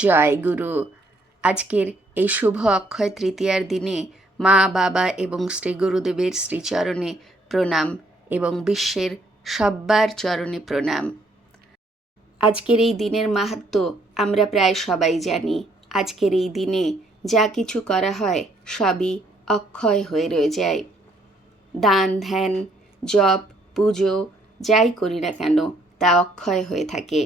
জয় গুরু। আজকের এই শুভ অক্ষয় তৃতীয়ার দিনে মা, বাবা এবং শ্রী গুরুদেবের শ্রীচরণে প্রণাম এবং বিশ্বের সব্বার চরণে প্রণাম। আজকের এই দিনের মাহাত্ম্য আমরা প্রায় সবাই জানি। আজকের এই দিনে যা কিছু করা হয় সবই অক্ষয় হয়ে রয়ে যায়। দান, ধ্যান, জপ, পুজো যাই করি না কেন তা অক্ষয় হয়ে থাকে।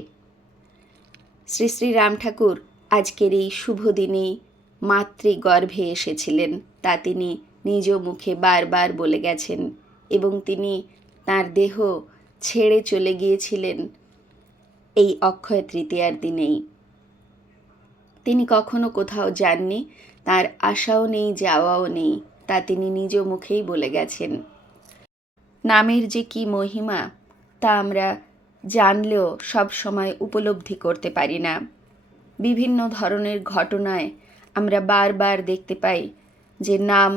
শ্রী শ্রী রাম ঠাকুর আজকের এই শুভ দিনেই মাতৃগর্ভে এসেছিলেন। তা তিনি নিজ মুখে বারবার বলে গেছেন এবং তিনি তার দেহ ছেড়ে চলে গিয়েছিলেন এই অক্ষয় তৃতীয়ার দিনেই। তিনি কখনো কোথাও যাননি, তার আশাও নেই, যাওয়াও নেই, তা তিনি নিজ মুখেই বলে গেছেন। নামের যে কি মহিমা, তা আমরা জানলেও সব সময় উপলব্ধি করতে পারি না। বিভিন্ন ধরনের ঘটনায় আমরা বারবার দেখতে পাই যে নাম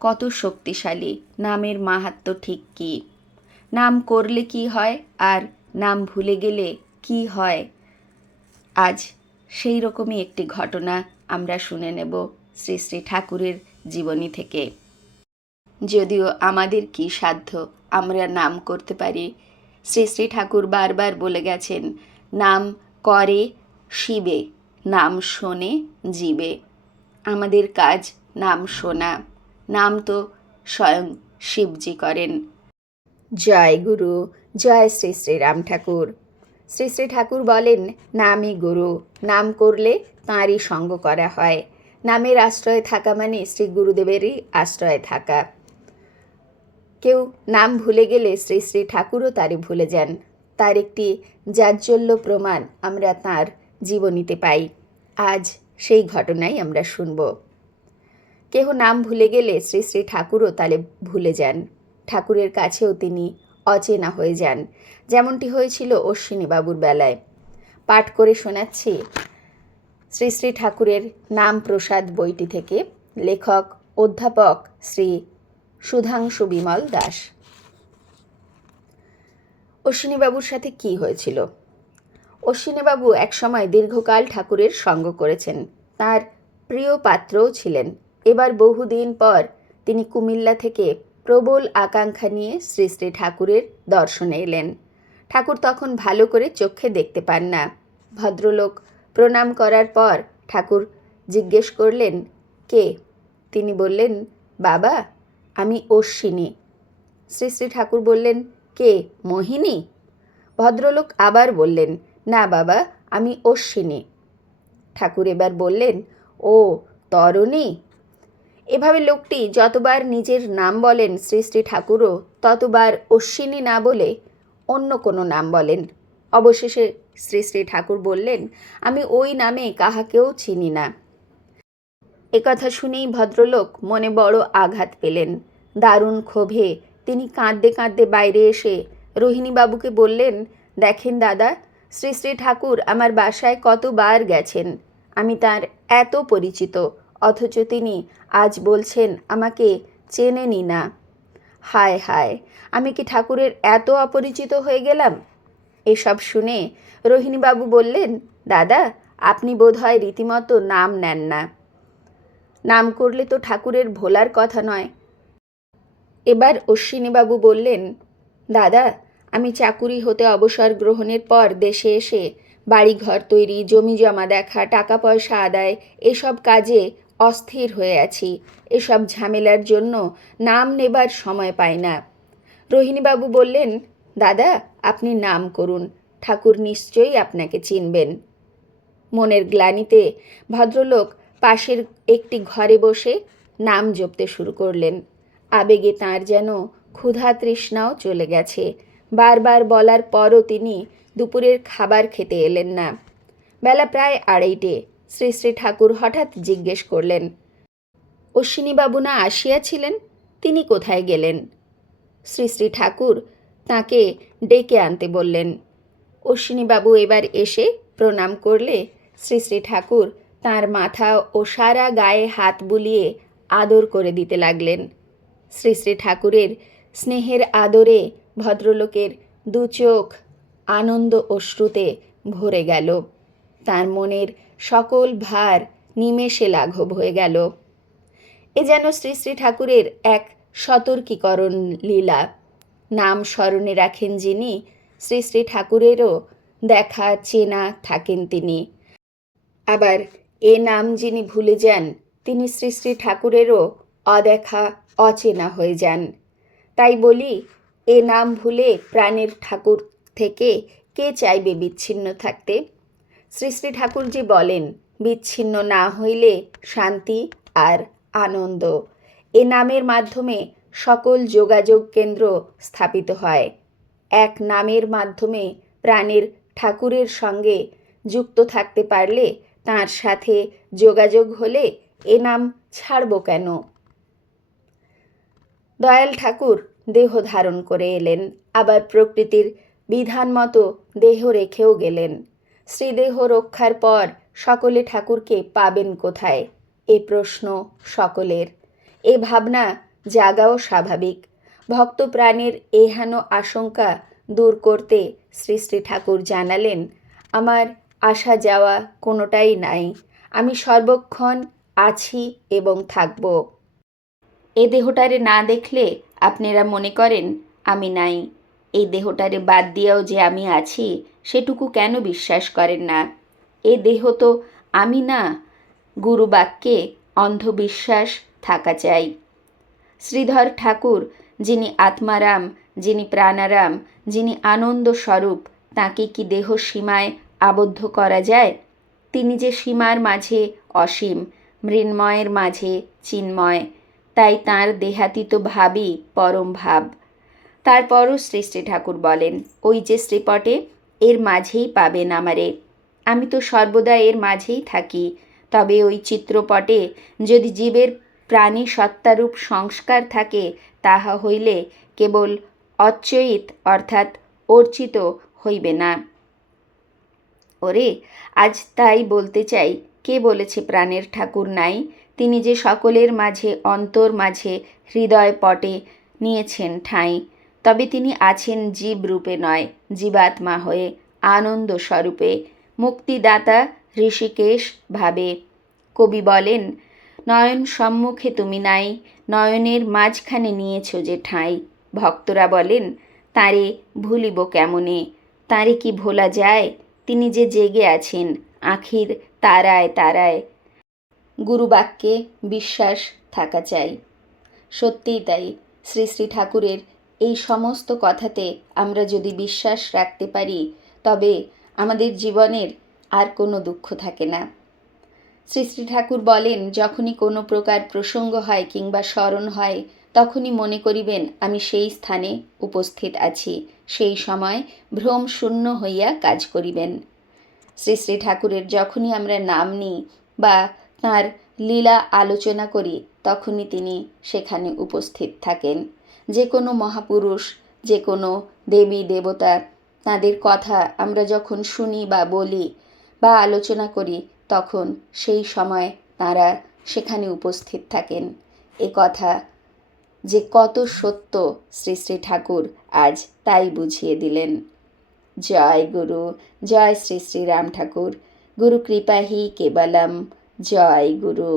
কত শক্তিশালী, নামের মাহাত্ম্য ঠিক কী? নাম করলে কি হয় আর নাম ভুলে গেলে কি হয়? আজ সেই রকমই একটি ঘটনা আমরা শুনে নেব শ্রী শ্রী ঠাকুরের জীবনী থেকে। যদিও আমাদের কি সাধ্য আমরা নাম করতে পারি শ্রী শ্রী ঠাকুর বারবার বলে গেছেন, নাম করে শিবে, নাম শোনে জীবে। আমাদের কাজ নাম শোনা, নাম তো স্বয়ং শিবজি করেন। জয় গুরু, জয় শ্রী শ্রী রাম ঠাকুর। শ্রী শ্রী ঠাকুর বলেন, নামই গুরু, নাম করলে তাঁরই সঙ্গ করা হয়। নামের আশ্রয়ে থাকা মানে শ্রী গুরুদেবেরই আশ্রয়ে থাকা। নাম ভুলে গেলে শ্রী শ্রী ঠাকুরও তারে ভুলে যান। তার একটি জাজ্জল্য প্রমাণ আমরা তার জীবনীতে পাই। আজ সেই ঘটনাই আমরা শুনব। কেহ নাম ভুলে গেলে শ্রী শ্রী ঠাকুরও তালে ভুলে যান। ঠাকুরের কাছেও তিনি অচেনা হয়ে যান। যেমনটি হয়েছিল অশ্বিনী বাবুর বেলায়। পাঠ করে শোনাচ্ছি শ্রী শ্রী ঠাকুরের নাম প্রসাদ বইটি থেকে। লেখক, অধ্যাপক শ্রী সুধাংশু বিমল দাস। অশ্বিনীবাবুর সাথে কি হয়েছিল? অশ্বিনীবাবু একসময় দীর্ঘকাল ঠাকুরের সঙ্গ করেছেন। তার প্রিয় পাত্রও ছিলেন। এবার বহুদিন পর তিনি কুমিল্লা থেকে প্রবল আকাঙ্ক্ষা নিয়ে শ্রী শ্রী ঠাকুরের দর্শনে এলেন। ঠাকুর তখন ভালো করে চোখে দেখতে পান না। ভদ্রলোক প্রণাম করার পর ঠাকুর জিজ্ঞেস করলেন, কে? তিনি বললেন, বাবা। আমি অশ্বিনী। শ্রী শ্রী ঠাকুর বললেন, কে? মোহিনী? ভদ্রলোক আবার বললেন, না বাবা, আমি অশ্বিনী। ঠাকুর এবার বললেন, ও, তরণী? এভাবে লোকটি যতবার নিজের নাম বলেন শ্রী শ্রী ঠাকুরও, ততবার অশ্বিনী না বলে অন্য কোনো নাম বলেন। অবশেষে শ্রী শ্রী ঠাকুর বললেন, আমি ওই নামে কাহাকেও চিনি না। একথা শুনেই ভদ্রলোক মনে বড় আঘাত পেলেন। দারুণ ক্ষোভে তিনি কাঁদতে কাঁদতে বাইরে এসে রোহিণীবাবুকে বললেন, দেখেন দাদা, শ্রী শ্রী ঠাকুর আমার বাসায় কতবার গেছেন। আমি তার এত পরিচিত, অথচ তিনি আজ বলছেন আমাকে চেনেনি না। হায় হায়, আমি কি ঠাকুরের এত অপরিচিত হয়ে গেলাম? এসব শুনে রোহিণীবাবু বললেন, দাদা, আপনি বোধহয় রীতিমতো নাম নেন না। নাম করলে তো ঠাকুরের ভোলার কথা নয়। এবার অশ্বিনীবাবু বললেন, দাদা, আমি চাকুরি হতে অবসর গ্রহণের পর দেশে এসে বাড়িঘর তৈরি জমি জমা দেখা টাকা পয়সা আদায়, এসব কাজে অস্থির হয়ে আছি। এসব ঝামেলার জন্য নাম নেবার সময় পাই না। রোহিণীবাবু বললেন, দাদা, আপনি নাম করুন, ঠাকুর নিশ্চয়ই আপনাকে চিনবেন। মনের গ্লানিতে ভদ্রলোক পাশের একটি ঘরে বসে নাম জপতে শুরু করলেন। আবেগে তাঁর যেন ক্ষুধা তৃষ্ণাও চলে গেছে। বারবার বলার পরও তিনি দুপুরের খাবার খেতে এলেন না। বেলা প্রায় আড়াইটে, শ্রী শ্রী ঠাকুর হঠাৎ জিজ্ঞেস করলেন, অশ্বিনীবাবু না আসিয়াছিলেন? তিনি কোথায় গেলেন? শ্রী শ্রী ঠাকুর তাকে ডেকে আনতে বললেন, অশ্বিনীবাবু এবার এসে প্রণাম করলে শ্রী শ্রী ঠাকুর তাঁর মাথা ও সারা গায়ে হাত বুলিয়ে আদর করে দিতে লাগলেন। শ্রী শ্রী ঠাকুরের স্নেহের আদরে ভদ্রলোকের দু চোখ আনন্দ অশ্রুতে ভরে গেল। তার মনের সকল ভার নিমেষে লাঘব হয়ে গেল। এ যেন শ্রী শ্রী ঠাকুরের এক সতর্কীকরণ লীলা। নাম স্মরণে রাখেন যিনি, শ্রী শ্রী ঠাকুরেরও দেখা চেনা থাকেন তিনি। আবার এ নাম যিনি ভুলে যান, তিনি শ্রী শ্রী ঠাকুরেরও অদেখা, অচেনা হয়ে যান। তাই বলি, এ নাম ভুলে প্রাণের ঠাকুর থেকে কে চাইবে বিচ্ছিন্ন থাকতে? শ্রী শ্রী ঠাকুরজি বলেন, বিচ্ছিন্ন না হইলে শান্তি আর আনন্দ। এ নামের মাধ্যমে সকল যোগাযোগ কেন্দ্র স্থাপিত হয়। এক নামের মাধ্যমে প্রাণের ঠাকুরের সঙ্গে যুক্ত থাকতে পারলে তার সাথে যোগাযোগ হলে এ নাম ছাড়ব কেন? দয়াল ঠাকুর দেহ ধারণ করে এলেন, আবার প্রকৃতির বিধান মতো দেহ রেখেও গেলেন। শ্রীদেহ রক্ষার পর সকলে ঠাকুরকে পাবেন কোথায়? এ প্রশ্ন সকলের। এ ভাবনা জাগাও স্বাভাবিক। ভক্ত প্রাণের এহেন আশঙ্কা দূর করতে শ্রী শ্রী ঠাকুর জানালেন, আমার আসা যাওয়া কোনোটাই নাই। আমি সর্বক্ষণ আছি এবং থাকব। এ দেহটারে না দেখলে আপনারা মনে করেন আমি নাই। এই দেহটারে বাদ দিয়েও যে আমি আছি, সেটুকু কেন বিশ্বাস করেন না? এ দেহ তো আমি না গুরু বাক্যে অন্ধবিশ্বাস থাকা চাই। শ্রীধর ঠাকুর, যিনি আত্মারাম, যিনি প্রাণারাম, যিনি আনন্দ স্বরূপ তাকে কি দেহ সীমায় আবদ্ধ করা যায়। তিনি যে সীমার মাঝে অসীম, মৃন্ময়ের মাঝে চিন্ময়, তাই তাঁর দেহাতীত ভাবই পরম ভাব। তারপরও শ্রী শ্রী ঠাকুর বলেন, ওই যে শ্রীপটে, এর মাঝেই পাবেন আমারে। আমি তো সর্বদা এর মাঝেই থাকি। তবে ওই চিত্রপটে যদি জীবের প্রাণী সত্তারূপ সংস্কার থাকে, তাহা হইলে কেবল অচ্যয়িত অর্থাৎ অর্চিত হইবে না। ওরে, আজ তাই বলতে চাই, কে বলেছে প্রাণের ঠাকুর নাই? তিনি যে সকলের মাঝে, অন্তর মাঝে, হৃদয় পটে নিয়েছেন ঠাঁই। তবে তিনি আছেন জীব রূপে নয়, জীবাত্মা হয়ে, আনন্দ স্বরূপে। মুক্তিদাতা ঋষিকেশ ভাবে। কবি বলেন, নয়ন সম্মুখে তুমি নাই, নয়নের মাঝখানে নিয়েছ যে ঠাঁই। ভক্তরা বলেন, তারে ভুলিব কেমনে? তারে কি ভোলা যায়? তিনি যে জেগে আছেন, আখির তারায় তারায় গুরুবাক্যে বিশ্বাস থাকা চাই। সত্যিই তাই, শ্রী শ্রী ঠাকুরের এই সমস্ত কথাতে আমরা যদি বিশ্বাস রাখতে পারি, তবে আমাদের জীবনের আর কোনো দুঃখ থাকে না। শ্রী শ্রী ঠাকুর বলেন, যখনই কোনো প্রকার প্রসঙ্গ হয় কিংবা স্মরণ হয় তখনই মনে করিবেন, আমি সেই স্থানে উপস্থিত আছি। সেই সময় ভ্রম শূন্য হইয়া কাজ করিবেন। শ্রী শ্রী ঠাকুরের যখনই আমরা নাম নিই বা তাঁর লীলা আলোচনা করি, তখনই তিনি সেখানে উপস্থিত থাকেন। যে কোনো মহাপুরুষ, যে কোনো দেবী, দেবতা, তাদের কথা আমরা যখন শুনি বা বলি বা আলোচনা করি, তখন সেই সময় তারা সেখানে উপস্থিত থাকেন। এ কথা যে কত সত্য শ্রী শ্রী ঠাকুর আজ তাই বুঝিয়ে দিলেন। জয় গুরু, জয় শ্রী শ্রী রাম ঠাকুর, গুরু কৃপাহি কেবলম, জয় গুরু।